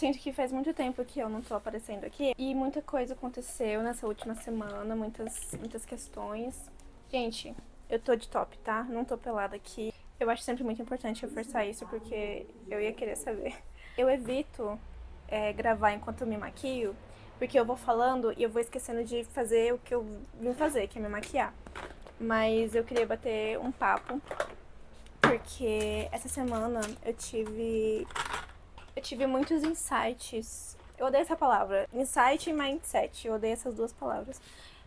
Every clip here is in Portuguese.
sinto que faz muito tempo que eu não tô aparecendo aqui e muita coisa aconteceu nessa última semana, muitas questões. Gente, eu tô de top, tá? Não tô pelada aqui. Eu acho sempre muito importante reforçar isso porque eu ia querer saber. Eu evito gravar enquanto eu me maquio, porque eu vou falando e eu vou esquecendo de fazer o que eu vim fazer, que é me maquiar. Mas eu queria bater um papo, porque essa semana eu tive muitos insights. Eu odeio essa palavra. Insight e mindset. Eu odeio essas duas palavras.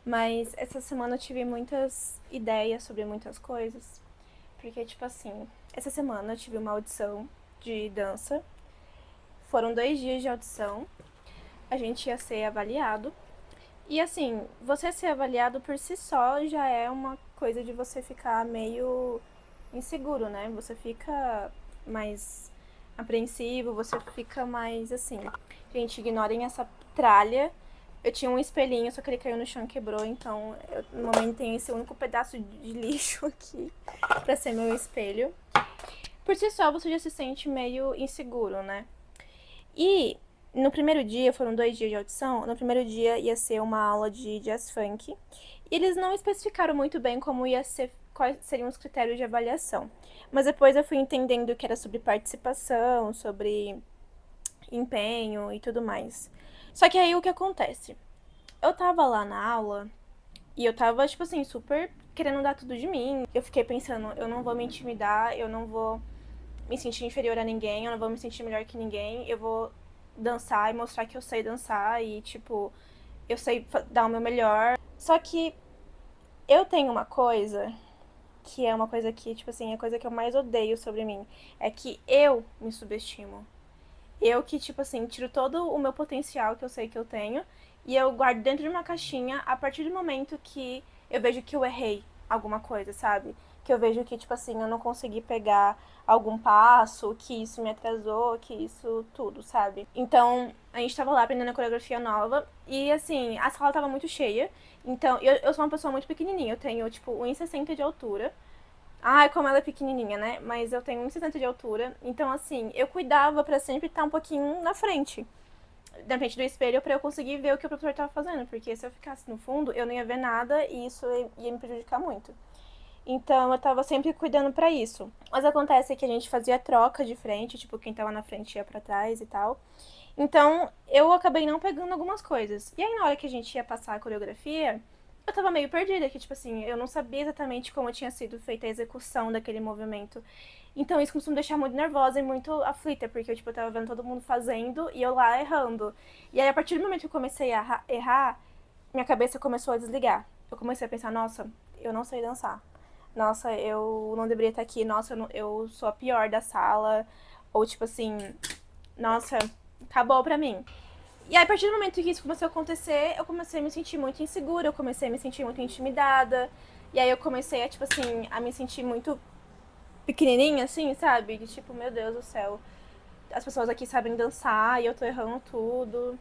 Mas essa semana eu tive muitas ideias sobre muitas coisas. Porque, tipo assim, essa semana eu tive uma audição de dança. Foram 2 dias de audição. A gente ia ser avaliado. E assim, você ser avaliado por si só já é uma coisa de você ficar meio inseguro, né? Você fica mais apreensivo, você fica mais assim. Gente, ignorem essa tralha. Eu tinha um espelhinho, só que ele caiu no chão e quebrou, então eu, no momento tenho esse único pedaço de lixo aqui pra ser meu espelho. Por si só, você já se sente meio inseguro, né? E no primeiro dia, foram 2 dias de audição, no primeiro dia ia ser uma aula de jazz funk. E eles não especificaram muito bem como ia ser, quais seriam os critérios de avaliação. Mas depois eu fui entendendo que era sobre participação, sobre empenho e tudo mais. Só que aí o que acontece? Eu tava lá na aula e eu tava, tipo assim, super querendo dar tudo de mim. Eu fiquei pensando, eu não vou me intimidar, eu não vou me sentir inferior a ninguém, eu não vou me sentir melhor que ninguém, eu vou dançar e mostrar que eu sei dançar e, tipo, eu sei dar o meu melhor. Só que eu tenho uma coisa que é uma coisa que, tipo assim, a coisa que eu mais odeio sobre mim é que eu me subestimo. Eu que, tipo assim, tiro todo o meu potencial que eu sei que eu tenho e eu guardo dentro de uma caixinha a partir do momento que eu vejo que eu errei alguma coisa, sabe? Que eu vejo que, tipo assim, eu não consegui pegar algum passo, que isso me atrasou, que isso tudo, sabe? Então, a gente tava lá aprendendo a coreografia nova e, assim, a sala tava muito cheia. Então, eu sou uma pessoa muito pequenininha, eu tenho, tipo, 1,60 de altura. Ai, como ela é pequenininha, né? Mas eu tenho 1,60 de altura. Então, assim, eu cuidava pra sempre estar um pouquinho na frente do espelho, pra eu conseguir ver o que o professor tava fazendo. Porque se eu ficasse no fundo, eu não ia ver nada e isso ia me prejudicar muito. Então, eu tava sempre cuidando pra isso. Mas acontece que a gente fazia troca de frente, tipo, quem tava na frente ia pra trás e tal. Então, eu acabei não pegando algumas coisas. E aí, na hora que a gente ia passar a coreografia, eu tava meio perdida, que, tipo assim, eu não sabia exatamente como tinha sido feita a execução daquele movimento. Então, isso começou a me deixar muito nervosa e muito aflita, porque eu, tipo, eu tava vendo todo mundo fazendo e eu lá errando. E aí, a partir do momento que eu comecei a errar, minha cabeça começou a desligar. Eu comecei a pensar, nossa, eu não sei dançar. Nossa, eu não deveria estar aqui. Nossa, eu sou a pior da sala. Ou, tipo assim, nossa, acabou pra mim. E aí, a partir do momento que isso começou a acontecer, eu comecei a me sentir muito insegura, eu comecei a me sentir muito intimidada. E aí eu comecei a, tipo assim, a me sentir muito pequenininha, assim, sabe? De tipo, meu Deus do céu, as pessoas aqui sabem dançar e eu tô errando tudo.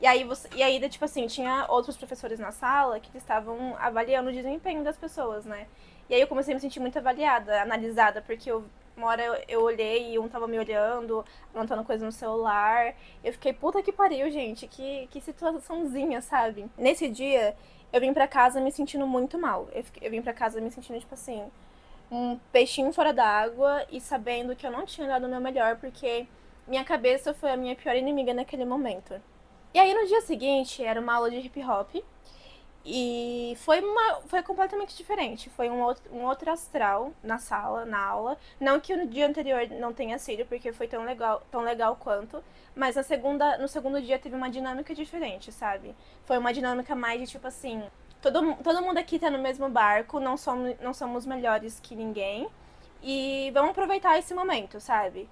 E aí, tipo assim, tinha outros professores na sala que estavam avaliando o desempenho das pessoas, né? E aí eu comecei a me sentir muito avaliada, analisada, porque uma hora eu olhei e um tava me olhando, anotando coisa no celular. Eu fiquei, puta que pariu, gente, que situaçãozinha, sabe? Nesse dia, eu vim pra casa me sentindo muito mal. Eu vim pra casa me sentindo, tipo assim, um peixinho fora d'água e sabendo que eu não tinha dado o meu melhor, porque minha cabeça foi a minha pior inimiga naquele momento. E aí no dia seguinte era uma aula de hip hop e foi completamente diferente. Foi um outro astral na sala, na aula. Não que o dia anterior não tenha sido, porque foi tão legal quanto. Mas no segundo dia teve uma dinâmica diferente, sabe? Foi uma dinâmica mais de tipo assim, todo mundo aqui tá no mesmo barco, não somos melhores que ninguém. E vamos aproveitar esse momento, sabe?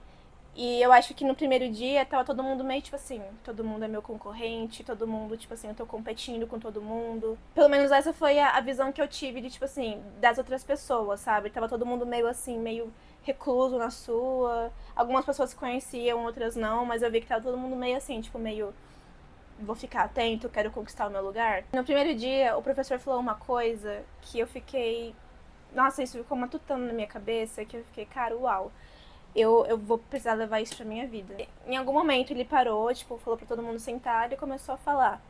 E eu acho que no primeiro dia tava todo mundo meio tipo assim, todo mundo é meu concorrente, todo mundo, tipo assim, eu tô competindo com todo mundo. Pelo menos essa foi a visão que eu tive de, tipo assim, das outras pessoas, sabe? Tava todo mundo meio assim, meio recluso na sua. Algumas pessoas se conheciam, outras não, mas eu vi que tava todo mundo meio assim, tipo, meio vou ficar atento, quero conquistar o meu lugar. No primeiro dia, o professor falou uma coisa que eu fiquei. Nossa, isso ficou matutando na minha cabeça, que eu fiquei, cara, uau. eu vou precisar levar isso pra minha vida. Em algum momento ele parou, tipo, falou pra todo mundo sentar e começou a falar.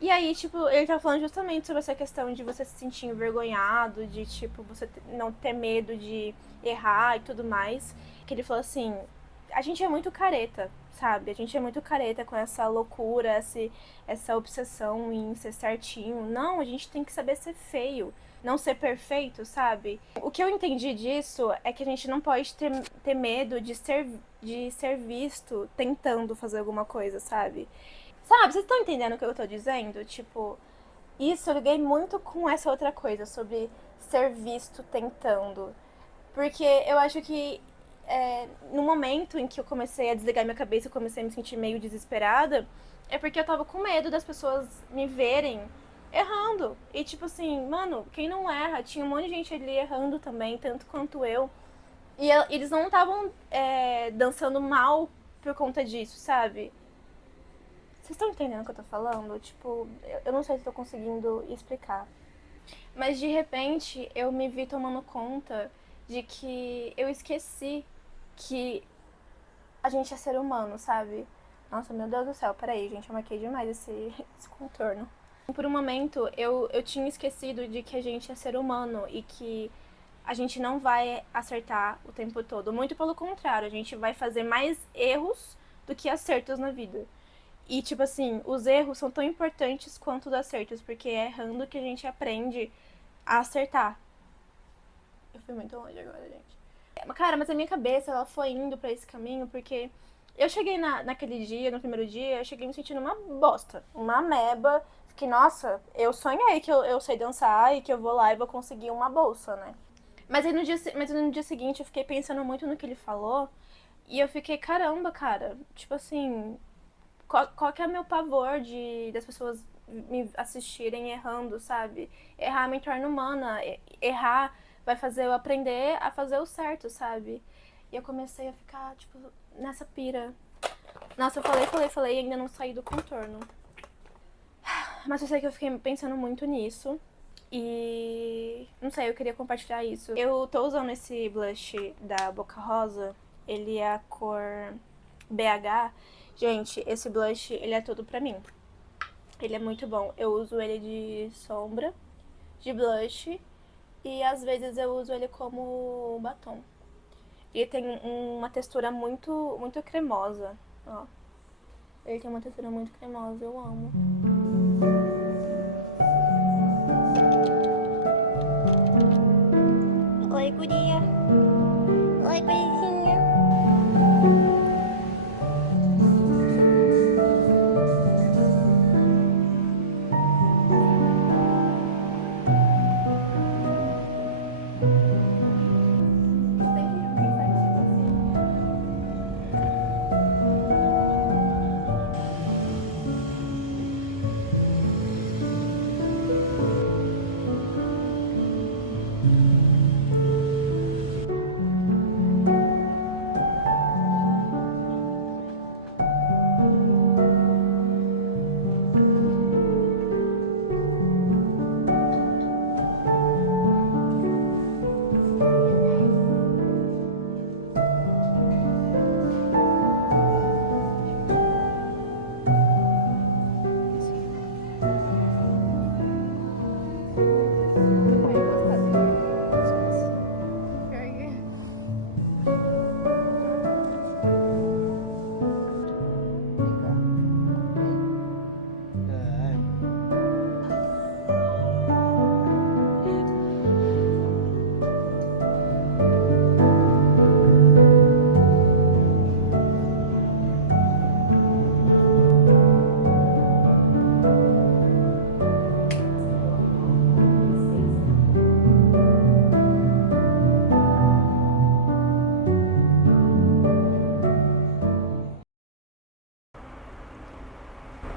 E aí, tipo, ele tava falando justamente sobre essa questão de você se sentir envergonhado, de, tipo, você não ter medo de errar e tudo mais. Que ele falou assim, a gente é muito careta, sabe? A gente é muito careta com essa loucura, essa obsessão em ser certinho. Não, a gente tem que saber ser feio, não ser perfeito, sabe? O que eu entendi disso é que a gente não pode ter medo de ser visto tentando fazer alguma coisa, sabe? Sabe, vocês estão entendendo o que eu tô dizendo? Tipo, isso eu liguei muito com essa outra coisa, sobre ser visto tentando. Porque eu acho que no momento em que eu comecei a desligar minha cabeça, eu comecei a me sentir meio desesperada, é porque eu tava com medo das pessoas me verem errando. E tipo assim, mano, quem não erra? Tinha um monte de gente ali errando também, tanto quanto eu. E eles não estavam dançando mal por conta disso, sabe? Vocês estão entendendo o que eu tô falando? Tipo, eu não sei se tô conseguindo explicar. Mas de repente eu me vi tomando conta de que eu esqueci que a gente é ser humano, sabe? Nossa, meu Deus do céu, peraí, gente, eu marquei demais esse contorno. Por um momento eu tinha esquecido de que a gente é ser humano e que a gente não vai acertar o tempo todo. Muito pelo contrário, a gente vai fazer mais erros do que acertos na vida. E, tipo assim, os erros são tão importantes quanto os acertos, porque é errando que a gente aprende a acertar. Eu fui muito longe agora, gente. Cara, mas a minha cabeça, ela foi indo pra esse caminho, porque eu cheguei naquele dia, no primeiro dia, eu cheguei me sentindo uma bosta, uma ameba. Fiquei, nossa, eu sonhei que eu sei dançar e que eu vou lá e vou conseguir uma bolsa, né? Mas no dia seguinte eu fiquei pensando muito no que ele falou, e eu fiquei, caramba, cara, tipo assim, qual que é o meu pavor das pessoas me assistirem errando, sabe? Errar me torna humana. Errar vai fazer eu aprender a fazer o certo, sabe? E eu comecei a ficar, tipo, nessa pira. Nossa, eu falei e ainda não saí do contorno. Mas eu sei que eu fiquei pensando muito nisso. E não sei, eu queria compartilhar isso. Eu tô usando esse blush da Boca Rosa. Ele é a cor BH. Gente, esse blush, ele é tudo pra mim. Ele é muito bom. Eu uso ele de sombra, de blush, e às vezes eu uso ele como batom. Ele tem uma textura muito cremosa, ó. Ele tem uma textura muito cremosa, eu amo. Oi, guria. Oi, beijinho.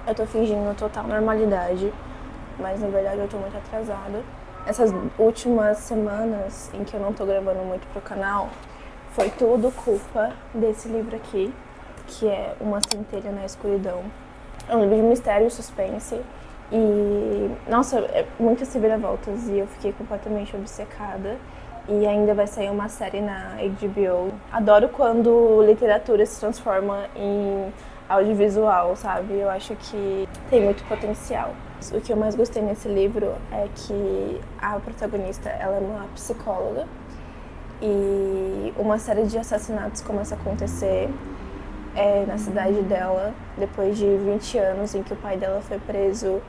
Eu tô fingindo total normalidade, mas na verdade eu tô muito atrasada. Essas últimas semanas em que eu não tô gravando muito pro canal, foi tudo culpa desse livro aqui, que é Uma Centelha na Escuridão. É um livro de mistério e suspense. E, nossa, é muitas reviravoltas e eu fiquei completamente obcecada. e ainda vai sair uma série na HBO. Adoro quando literatura se transforma em audiovisual, sabe? Eu acho que tem muito potencial. O que eu mais gostei nesse livro é que a protagonista, ela é uma psicóloga e uma série de assassinatos começa a acontecer na cidade dela, depois de 20 anos em que o pai dela foi preso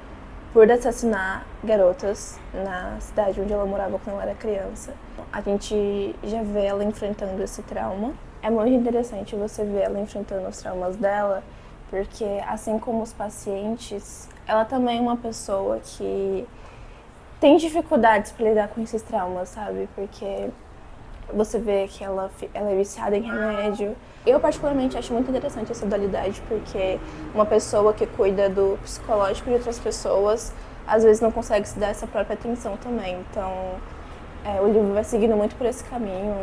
por assassinar garotas na cidade onde ela morava quando ela era criança. A gente já vê ela enfrentando esse trauma. É muito interessante você ver ela enfrentando os traumas dela, porque assim como os pacientes, ela também é uma pessoa que tem dificuldades para lidar com esses traumas, sabe? Porque você vê que ela é viciada em remédio. Eu particularmente acho muito interessante essa dualidade, porque uma pessoa que cuida do psicológico de outras pessoas, às vezes não consegue se dar essa própria atenção também. Então, o livro vai seguindo muito por esse caminho.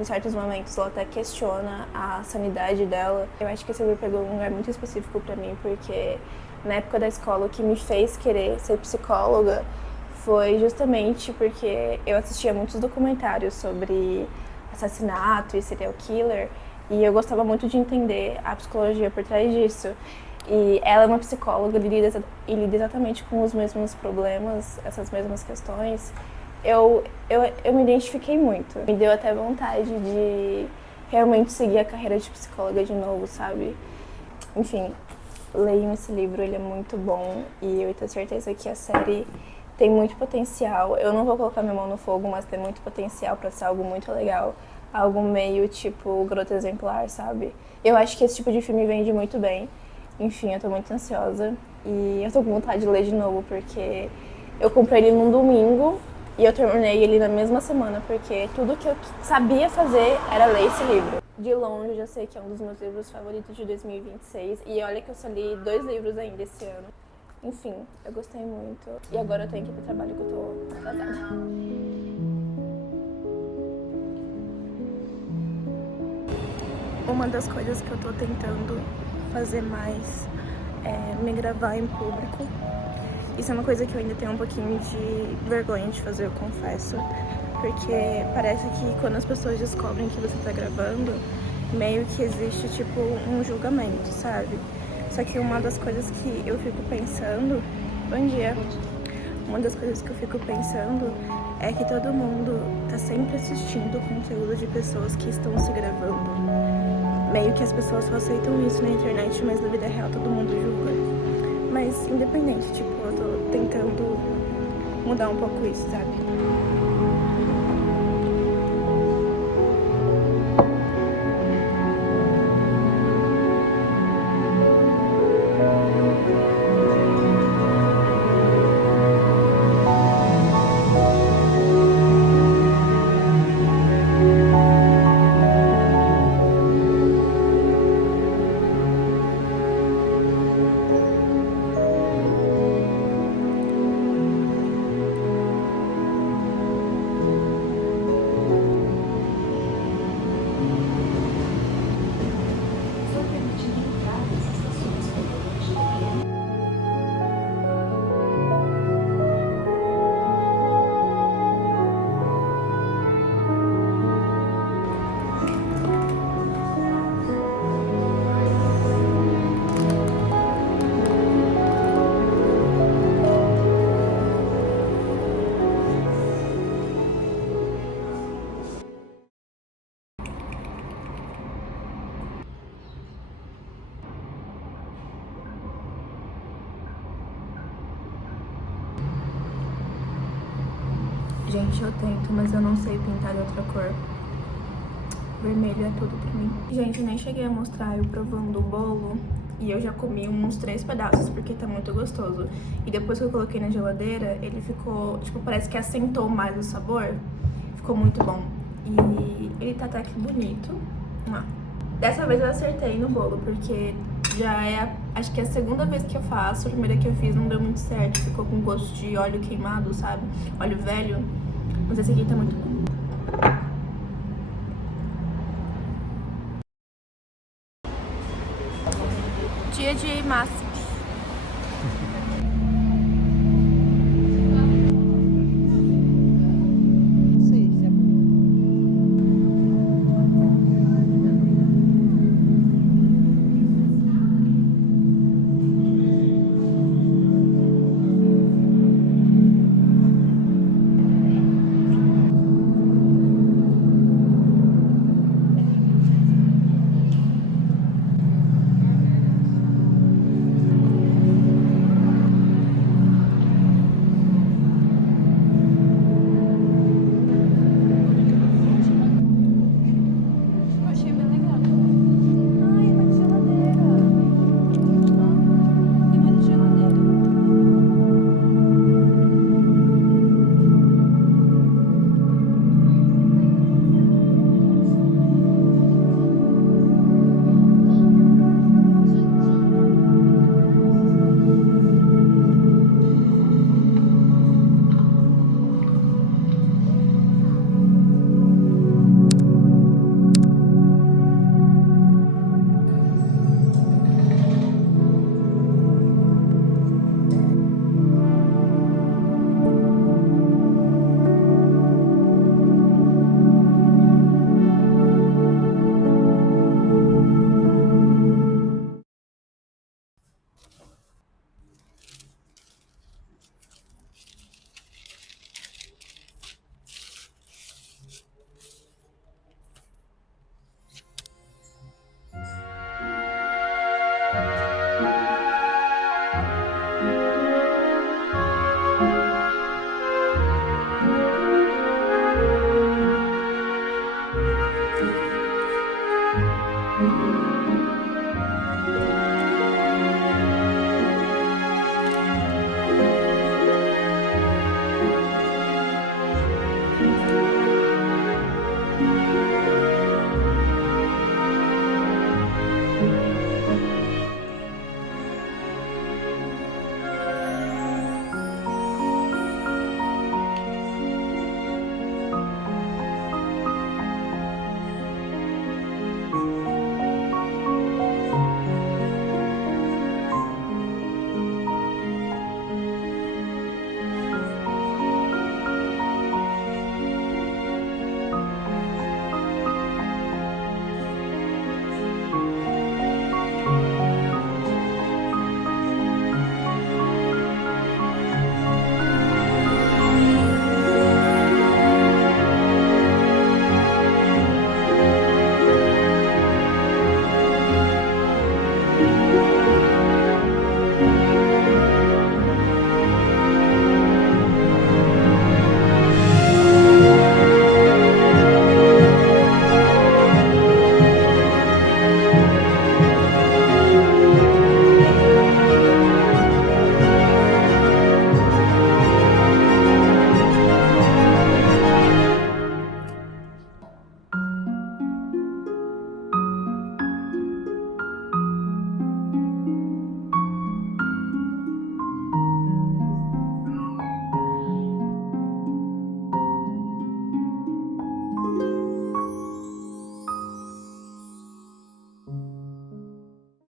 Em certos momentos ela até questiona a sanidade dela. Eu acho que esse livro pegou um lugar muito específico pra mim, porque na época da escola o que me fez querer ser psicóloga foi justamente porque eu assistia muitos documentários sobre assassinato e serial killer, e eu gostava muito de entender a psicologia por trás disso. E ela é uma psicóloga e lida exatamente com os mesmos problemas, essas mesmas questões. Eu me identifiquei muito. Me deu até vontade de realmente seguir a carreira de psicóloga de novo, sabe? Enfim, leiam esse livro, ele é muito bom e eu tenho certeza que a série tem muito potencial. Eu não vou colocar minha mão no fogo, mas tem muito potencial pra ser algo muito legal. Algo meio tipo Garota Exemplar, sabe? Eu acho que esse tipo de filme vende muito bem. Enfim, eu tô muito ansiosa e eu tô com vontade de ler de novo, porque eu comprei ele num domingo e eu terminei ele na mesma semana, porque tudo que eu sabia fazer era ler esse livro. De longe, eu já sei que é um dos meus livros favoritos de 2026 e olha que eu só li 2 livros ainda esse ano. Enfim, eu gostei muito. E agora eu tenho que ir pro trabalho que eu tô atrasada. Uma das coisas que eu tô tentando fazer mais é me gravar em público. Isso é uma coisa que eu ainda tenho um pouquinho de vergonha de fazer, eu confesso. Porque parece que quando as pessoas descobrem que você tá gravando, meio que existe tipo um julgamento, sabe? Só que uma das coisas que eu fico pensando... Bom dia! Uma das coisas que eu fico pensando é que todo mundo tá sempre assistindo o conteúdo de pessoas que estão se gravando. Meio que as pessoas só aceitam isso na internet, mas na vida real todo mundo julga. Mas independente, tipo, eu tô tentando mudar um pouco isso, sabe? Gente, eu tento, mas eu não sei pintar de outra cor. Vermelho é tudo pra mim. Gente, eu nem cheguei a mostrar eu provando o bolo e eu já comi uns 3 pedaços, porque tá muito gostoso. E depois que eu coloquei na geladeira, ele ficou, tipo, parece que assentou mais o sabor. Ficou muito bom. E ele tá até que bonito. Dessa vez eu acertei no bolo, porque já é, acho que é a segunda vez que eu faço. A primeira que eu fiz não deu muito certo, ficou com gosto de óleo queimado, sabe? Óleo velho. Mas esse aqui tá muito bom. Dia de massa.